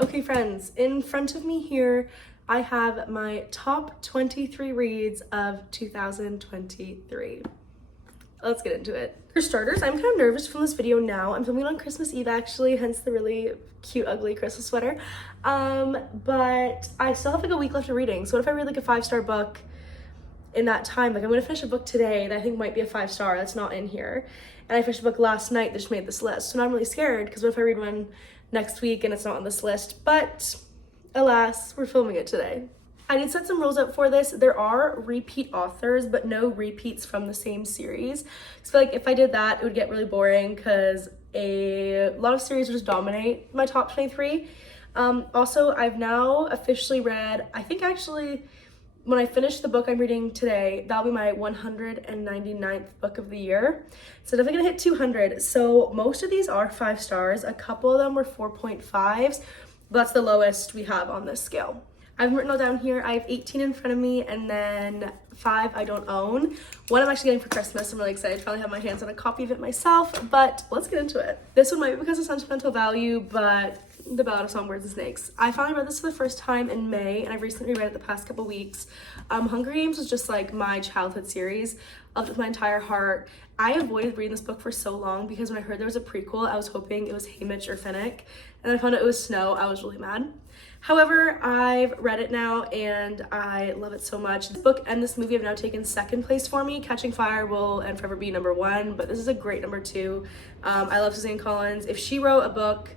Okay friends, in front of me here, I have my top 23 reads of 2023. Let's get into it. For starters, I'm kind of nervous to film this video now. I'm filming it on Christmas Eve actually, hence the really cute, ugly Christmas sweater. But I still have like a week left of reading. So what if I read like a 5-star book in that time? Like I'm gonna finish a book today that I think might be a 5-star that's not in here. And I finished a book last night that just made this list. So now I'm really scared because what if I read one next week and it's not on this list? But alas, we're filming it today. I did set some rules out for this. There are repeat authors, but no repeats from the same series. So I feel like if I did that, it would get really boring because a lot of series would just dominate my top 23. Also, I've now officially read, I think actually, when I finish the book I'm reading today, that'll be my 199th book of the year. So definitely gonna hit 200. So most of these are 5 stars. A couple of them were 4.5s, but that's the lowest we have on this scale. I've written all down here. I have 18 in front of me and then 5 I don't own. One I'm actually getting for Christmas. I'm really excited to finally have my hands on a copy of it myself, but let's get into it. This one might be because of sentimental value, but The Ballad of Songbirds and Snakes. I finally read this for the first time in May, and I've recently read it the past couple weeks. Hunger Games was just like my childhood series. Loved it with my entire heart. I avoided reading this book for so long because when I heard there was a prequel, I was hoping it was Haymitch or Finnick, and I found out it was Snow. I was really mad. However, I've read it now and I love it so much. This book and this movie have now taken second place for me. Catching Fire will and forever be number 1, but this is a great number 2. I love Suzanne Collins. If she wrote a book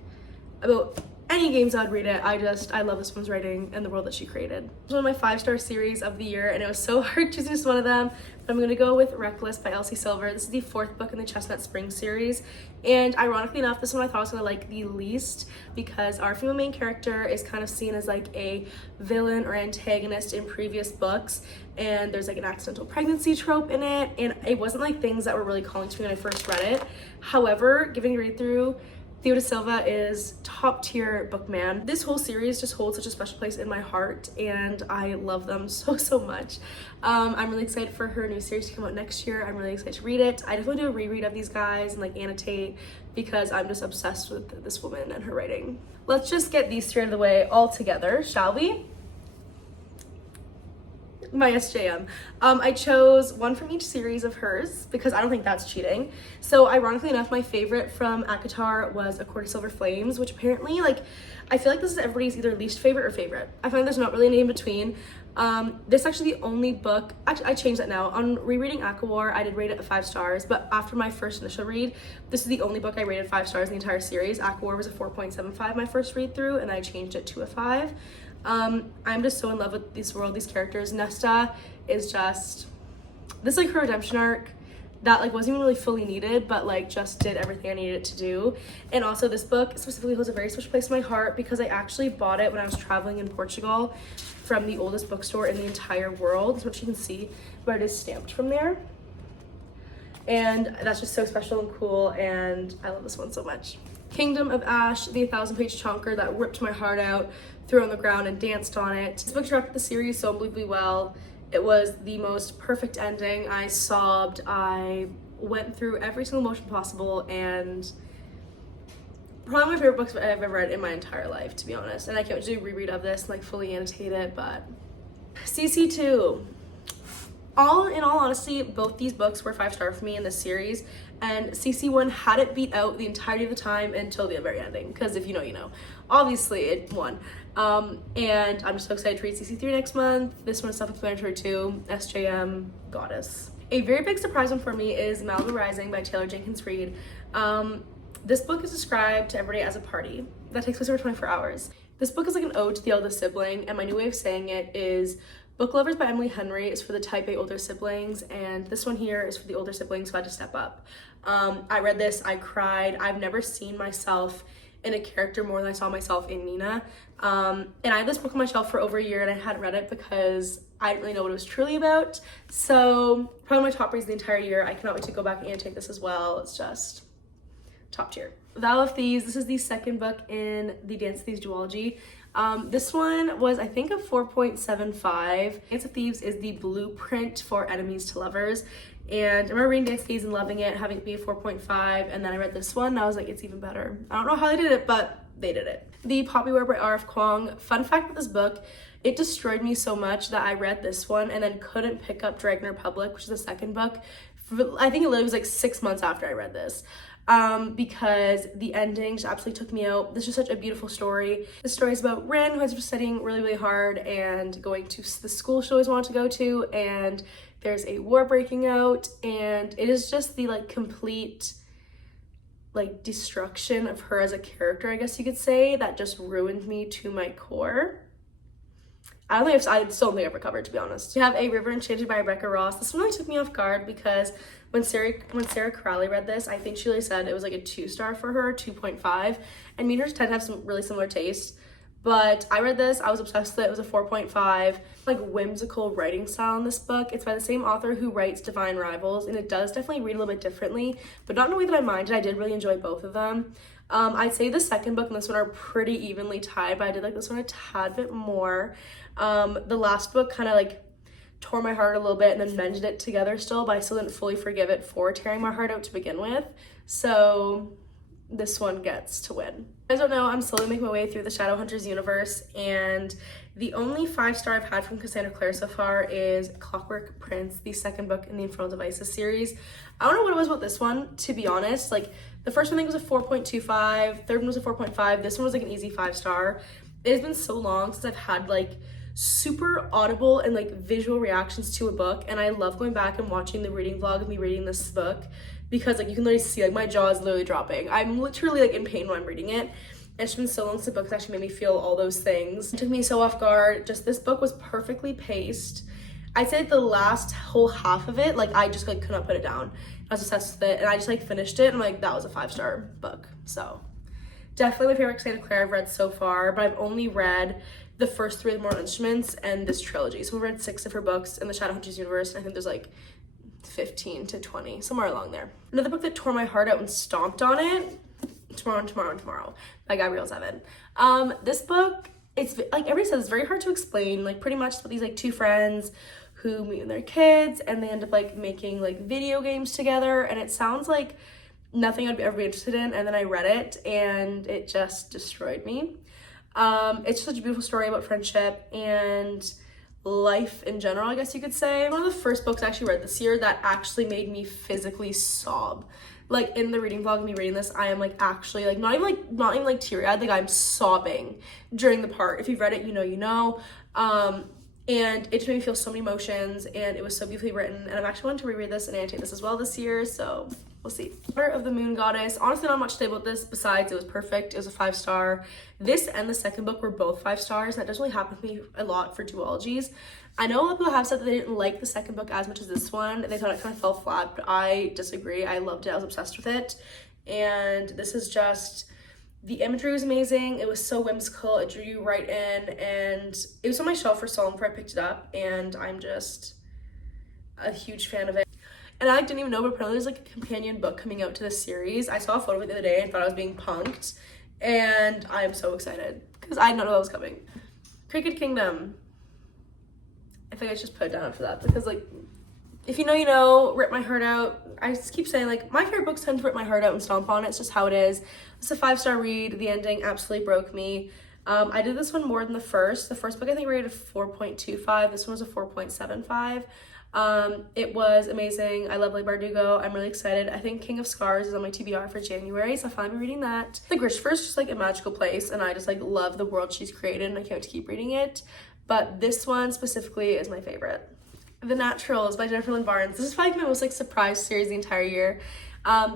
about any games, I'd read it. I love this woman's writing and the world that she created. It was one of my 5-star series of the year and it was so hard choosing just one of them, but I'm gonna go with Reckless by Elsie Silver. This is the 4th book in the Chestnut Spring series, and ironically enough, this one I thought I was gonna like the least because our female main character is kind of seen as like a villain or antagonist in previous books, and there's like an accidental pregnancy trope in it, and it wasn't like things that were really calling to me when I first read it. However, giving a read through, Theo da Silva is top tier bookman. This whole series just holds such a special place in my heart and I love them so much. I'm really excited for her new series to come out next year. I'm really excited to read it. I definitely do a reread of these guys and like annotate because I'm just obsessed with this woman and her writing. Let's just get these 3 out of the way all together, shall we? My SJM. I chose one from each series of hers because I don't think that's cheating. So ironically enough, my favorite from ACOTAR was A Court of Silver Flames, which apparently I feel like this is everybody's either least favorite or favorite. I find there's not really any in between. This is actually the only book, actually I changed that now. On rereading ACOWAR, I did rate it 5 stars, but after my first initial read, this is the only book I rated 5 stars in the entire series. ACOWAR was a 4.75 my first read through, and I changed it to a 5. I'm just so in love with this world, these characters. Nesta is just, this like her redemption arc that like wasn't even really fully needed, but like just did everything I needed it to do. And also this book specifically holds a very special place in my heart because I actually bought it when I was traveling in Portugal from the oldest bookstore in the entire world. That's what you can see, but it is stamped from there. And that's just so special and cool, and I love this one so much. Kingdom of Ash, the 1,000-page chonker that ripped my heart out, threw it on the ground and danced on it. This book wrapped the series so unbelievably well. It was the most perfect ending. I sobbed, I went through every single emotion possible, and probably my favorite books I've ever read in my entire life, to be honest. And I can't do a reread of this and like fully annotate it, but CC2. In all honesty, both these books were 5-star for me in this series, and CC1 had it beat out the entirety of the time until the very ending, because if you know, you know. Obviously, it won. And I'm just so excited to read CC3 next month. This one is self-explanatory too. SJM, goddess. A very big surprise one for me is Malibu Rising by Taylor Jenkins Reid. This book is described to everybody as a party that takes place over 24 hours. This book is like an ode to the eldest sibling, and my new way of saying it is Book Lovers by Emily Henry is for the type A older siblings, and this one here is for the older siblings who had to step up. I read this, I cried. I've never seen myself in a character more than I saw myself in Nina. And I had this book on my shelf for over a year and I hadn't read it because I didn't really know what it was truly about. So probably my top reads the entire year. I cannot wait to go back and take this as well. It's just top tier. Vow of Thieves, this is the 2nd book in the Dance of Thieves duology. This one was, I think, a 4.75. Dance of Thieves is the blueprint for enemies to lovers. And I remember reading Dance of Thieves and loving it, having it be a 4.5. And then I read this one and I was like, it's even better. I don't know how they did it, but they did it. The Poppy War by R.F. Kuang. Fun fact with this book, it destroyed me so much that I read this one and then couldn't pick up Dragon Republic, which is the second book. I think it literally was like 6 months after I read this. Because the ending just absolutely took me out. This is such a beautiful story. The story is about Rin, who has been studying really, really hard and going to the school she always wanted to go to, and there's a war breaking out, and it is just the like complete like destruction of her as a character, I guess you could say, that just ruined me to my core. I still don't think I've ever covered, to be honest. We have A River Enchanted by Rebecca Ross. This one really took me off guard because when Sarah Crowley read this, I think she really said it was like a 2-star for her, 2.5. And me and her tend to have some really similar tastes. But I read this, I was obsessed with it. It was a 4.5. Like whimsical writing style in this book. It's by the same author who writes Divine Rivals, and it does definitely read a little bit differently, but not in a way that I minded. I did really enjoy both of them. I'd say the second book and this one are pretty evenly tied, but I did like this one a tad bit more. The last book kind of like tore my heart a little bit and then mended it together still, but I still didn't fully forgive it for tearing my heart out to begin with. So this one gets to win. You guys don't know, I'm slowly making my way through the Shadowhunters universe, and the only 5-star I've had from Cassandra Clare so far is Clockwork Prince, the second book in the Infernal Devices series. I don't know what it was about this one, to be honest. Like, the first one I think was a 4.25, third one was a 4.5, this one was like an easy 5-star. It has been so long since I've had like super audible and like visual reactions to a book, and I love going back and watching the reading vlog of me reading this book, because like you can literally see like my jaw is literally dropping. I'm literally like in pain when I'm reading it. And it's been so long since the book's actually made me feel all those things. It took me so off guard. Just this book was perfectly paced. I'd say the last whole half of it, like I just like could not put it down. I was obsessed with it, and I just like finished it and I'm like, that was a 5-star book. So definitely my favorite Cassandra Clare I've read so far, but I've only read the first 3 of the Mortal Instruments and this trilogy. So I've read 6 of her books in the Shadowhunters universe, and I think there's like 15 to 20, somewhere along there. Another book that tore my heart out and stomped on it, Tomorrow by Gabrielle Zevin. This book, it's like everybody says, it's very hard to explain. Like pretty much these like 2 friends who meet with their kids and they end up like making like video games together, and it sounds like nothing I'd ever be interested in, and then I read it and it just destroyed me. It's such a beautiful story about friendship and life in general, I guess you could say. One of the first books I actually read this year that actually made me physically sob. Like in the reading vlog of me reading this, I am like actually like not even like teary-eyed, like I'm sobbing during the part. If you've read it, you know. And it just made me feel so many emotions, and it was so beautifully written, and I'm actually wanting to reread this and annotate this as well this year, so we'll see. Daughter of the Moon Goddess. Honestly, not much to say about this besides it was perfect. It was a 5-star. This and the second book were both 5 stars, and that doesn't really happen to me a lot for duologies. I know a lot of people have said that they didn't like the second book as much as this one. They thought it kind of fell flat, but I disagree. I loved it. I was obsessed with it. And this is just, the imagery was amazing. It was so whimsical. It drew you right in, and it was on my shelf for so long before I picked it up, and I'm just a huge fan of it. And I didn't even know, but apparently there's like a companion book coming out to this series. I saw a photo of it the other day and thought I was being punked, and I am so excited because I did not know that was coming. Cricket Kingdom. I think I should just put it down for that, because like, if you know, you know. Rip my heart out. I just keep saying like my favorite books tend to rip my heart out and stomp on it. It's just how it is. It's a 5-star read. The ending absolutely broke me. I did this one more than the first. The first book I think rated a 4.25. This one was a 4.75. It was amazing. I love Leigh Bardugo. I'm really excited. I think King of Scars is on my TBR for January, so I'll finally be reading that. The Grishfur is just like a magical place, and I just like love the world she's created, and I can't wait to keep reading it. But this one specifically is my favorite. The Naturals by Jennifer Lynn Barnes. This is probably my most like surprise series the entire year.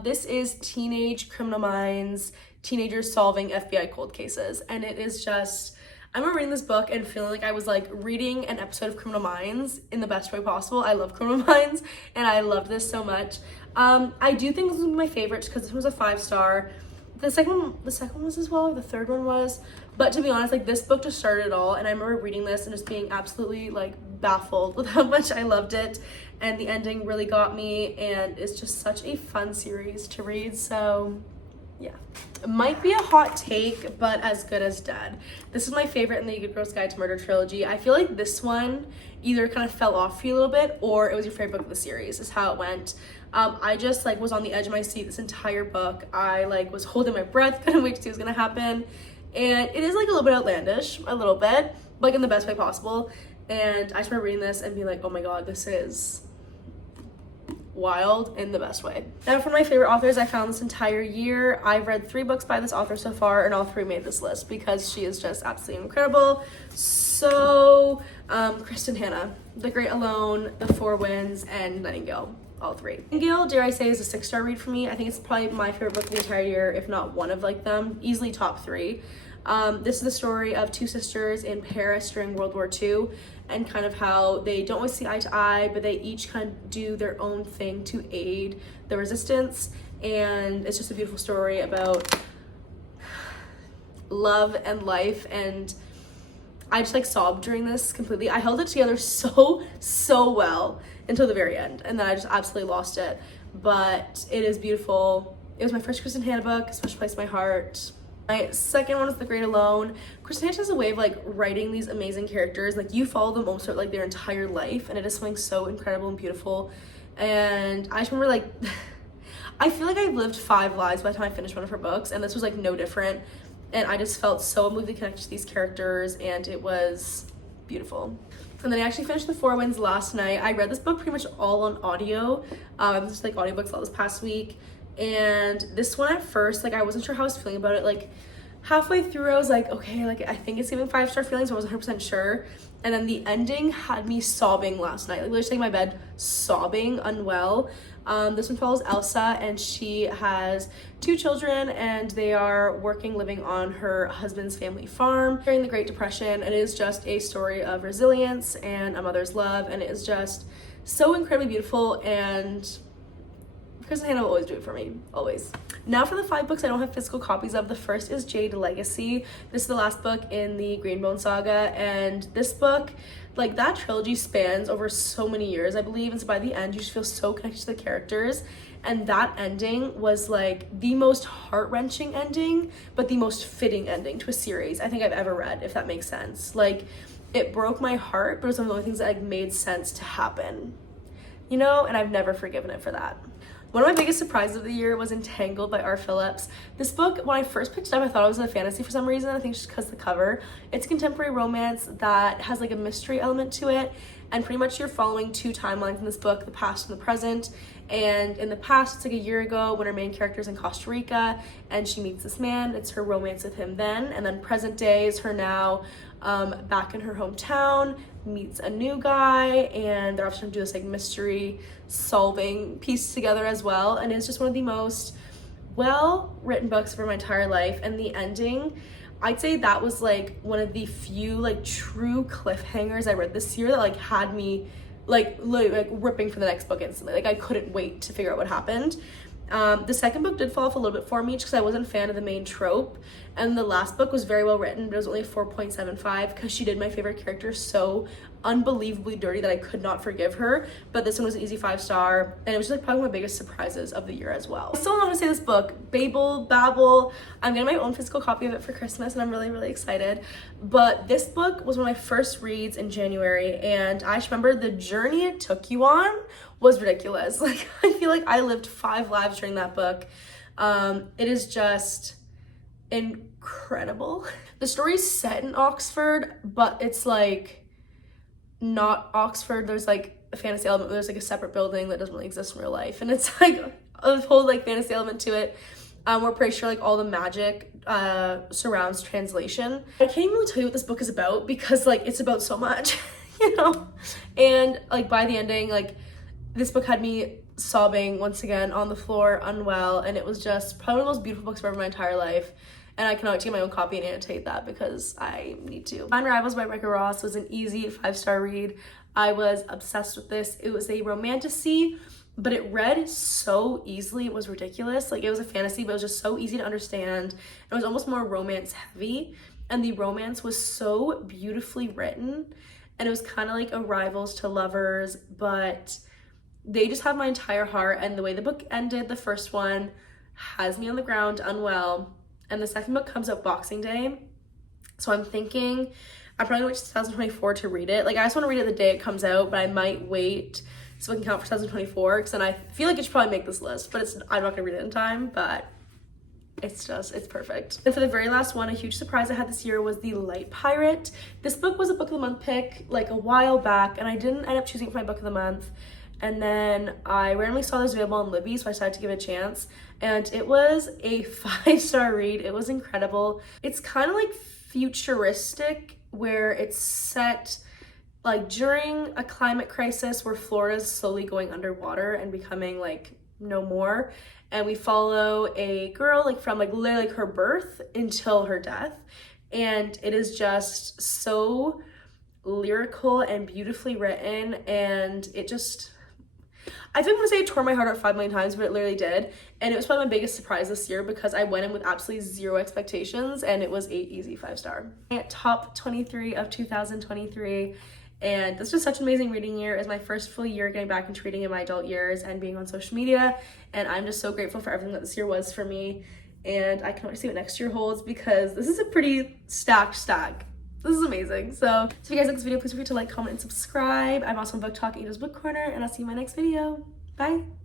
This is teenage criminal minds, teenagers solving FBI cold cases, and it is just, I remember reading this book and feeling like I was like reading an episode of Criminal Minds in the best way possible. I love Criminal Minds, and I loved this so much. I do think this was my favorite because this was a 5-star. The second one was as well, or the third one was. But to be honest, like this book just started it all, and I remember reading this and just being absolutely like baffled with how much I loved it, and the ending really got me, and it's just such a fun series to read. So yeah, it might be a hot take, but as good as dead. This is my favorite in the Good Girls Guide to Murder trilogy. I feel like this one either kind of fell off for you a little bit, or it was your favorite book of the series, is how it went. I just like was on the edge of my seat this entire book. I like was holding my breath, couldn't wait to see what was gonna happen. And it is like a little bit outlandish, a little bit, but like in the best way possible. And I just remember reading this and being like, oh my god, this is wild in the best way. Now, for my favorite authors I found this entire year, I've read 3 books by this author so far, and all 3 made this list because she is just absolutely incredible. So, Kristin Hannah, The Great Alone, The Four Winds, and Nightingale. All 3. Nightingale, dare I say, is a 6-star read for me. I think it's probably my favorite book of the entire year, if not one of like them, easily top 3. This is the story of 2 sisters in Paris during World War II, and kind of how they don't always see eye to eye, but they each kind of do their own thing to aid the resistance. And it's just a beautiful story about love and life, and I just like sobbed during this completely. I held it together so well until the very end, and then I just absolutely lost it. But it is beautiful. It was my first Kristin Hannah book, a special place in my heart. My second one is The Great Alone. Kristin Hannah has a way of like writing these amazing characters. Like you follow them almost like their entire life, and it is something so incredible and beautiful. And I just remember like, I feel like I've lived 5 lives by the time I finished one of her books, and this was like no different. And I just felt so moved to connect to these characters, and it was beautiful. And then I actually finished The Four Winds last night. I read this book pretty much all on audio. I was just like audiobooks all this past week. And this one at first, like I wasn't sure how I was feeling about it. Like halfway through I was like, okay, like I think it's giving 5-star feelings, but I wasn't 100% sure. And then the ending had me sobbing last night, like literally sitting in my bed sobbing, unwell. This one follows Elsa, and she has 2 children, and they are living on her husband's family farm during the Great Depression. And it is just a story of resilience and a mother's love, and it is just so incredibly beautiful, and Kristin Hannah will always do it for me, always. Now for the 5 books I don't have physical copies of. The first is Jade Legacy. This is the last book in the Greenbone saga, and this book, like that trilogy spans over so many years, I believe, and so by the end you just feel so connected to the characters. And that ending was like the most heart-wrenching ending, but the most fitting ending to a series I think I've ever read, if that makes sense. Like it broke my heart, but it was one of the only things that like made sense to happen, you know, and I've never forgiven it for that. One of my biggest surprises of the year was Entangled by R. Phillips. This book, when I first picked it up, I thought it was a fantasy for some reason. I think it's just because of the cover. It's a contemporary romance that has like a mystery element to it. And pretty much you're following 2 timelines in this book, the past and the present. And in the past, it's like a year ago when our main character's in Costa Rica and she meets this man. It's her romance with him then. And then present day is her now back in her hometown, meets a new guy, and they're often trying to do this like mystery solving piece together as well. And it's just one of the most well written books for my entire life. And the ending, I'd say that was like one of the few like true cliffhangers I read this year that like had me like literally like ripping for the next book instantly. Like I couldn't wait to figure out what happened. The second book did fall off a little bit for me just because I wasn't a fan of the main trope, and the last book was very well written, but it was only a 4.75 because she did my favorite character so unbelievably dirty that I could not forgive her. But this one was an easy 5-star, and it was like probably one of my biggest surprises of the year as well. I still want to say this book, Babel. I'm getting my own physical copy of it for Christmas, and I'm really excited. But this book was one of my first reads in January, and I just remember the journey it took you on was ridiculous. Like I feel like I lived 5 lives during that book. It is just incredible. The story's set in Oxford, but it's like not Oxford. There's like a fantasy element. There's like a separate building that doesn't really exist in real life, and it's like a whole like fantasy element to it. We're pretty sure like all the magic surrounds translation. I can't even really tell you what this book is about because like it's about so much, you know. And like by the ending, like this book had me sobbing once again on the floor, unwell, and it was just probably one of the most beautiful books I've ever read in my entire life. And I cannot take my own copy and annotate that because I need to. Fine Rivals by Rebecca Ross was an easy 5-star read. I was obsessed with this. It was a romantasy, but it read so easily. It was ridiculous. Like it was a fantasy, but it was just so easy to understand. It was almost more romance heavy, and the romance was so beautifully written, and it was kind of like a rivals to lovers, but they just have my entire heart. And the way the book ended, the first one has me on the ground unwell, and the second book comes out Boxing Day, so I'm thinking I'm probably gonna wait till 2024 to read it. Like I just want to read it the day it comes out, but I might wait so it can count for 2024, because then I feel like it should probably make this list, but I'm not gonna read it in time, but it's perfect. And for the very last one, a huge surprise I had this year was The Light Pirate. This book was a book of the month pick like a while back, and I didn't end up choosing it for my book of the month. And then I randomly saw this available on Libby, so I decided to give it a chance. And it was a 5-star read. It was incredible. It's kind of like futuristic, where it's set like during a climate crisis where Florida's slowly going underwater and becoming like no more. And we follow a girl like from like literally like her birth until her death. And it is just so lyrical and beautifully written, and it just, I think I'm gonna say it tore my heart out 5 million times, but it literally did. And it was probably my biggest surprise this year, because I went in with absolutely zero expectations, and it was a easy 5-star. At top 23 of 2023. And this was such an amazing reading year. It was my first full year getting back into reading in my adult years and being on social media. And I'm just so grateful for everything that this year was for me. And I can't wait to see what next year holds, because this is a pretty stacked stack. This is amazing. So if you guys like this video, please feel free to like, comment, and subscribe. I'm also on Book Talk, Ada's Book Corner, and I'll see you in my next video. Bye.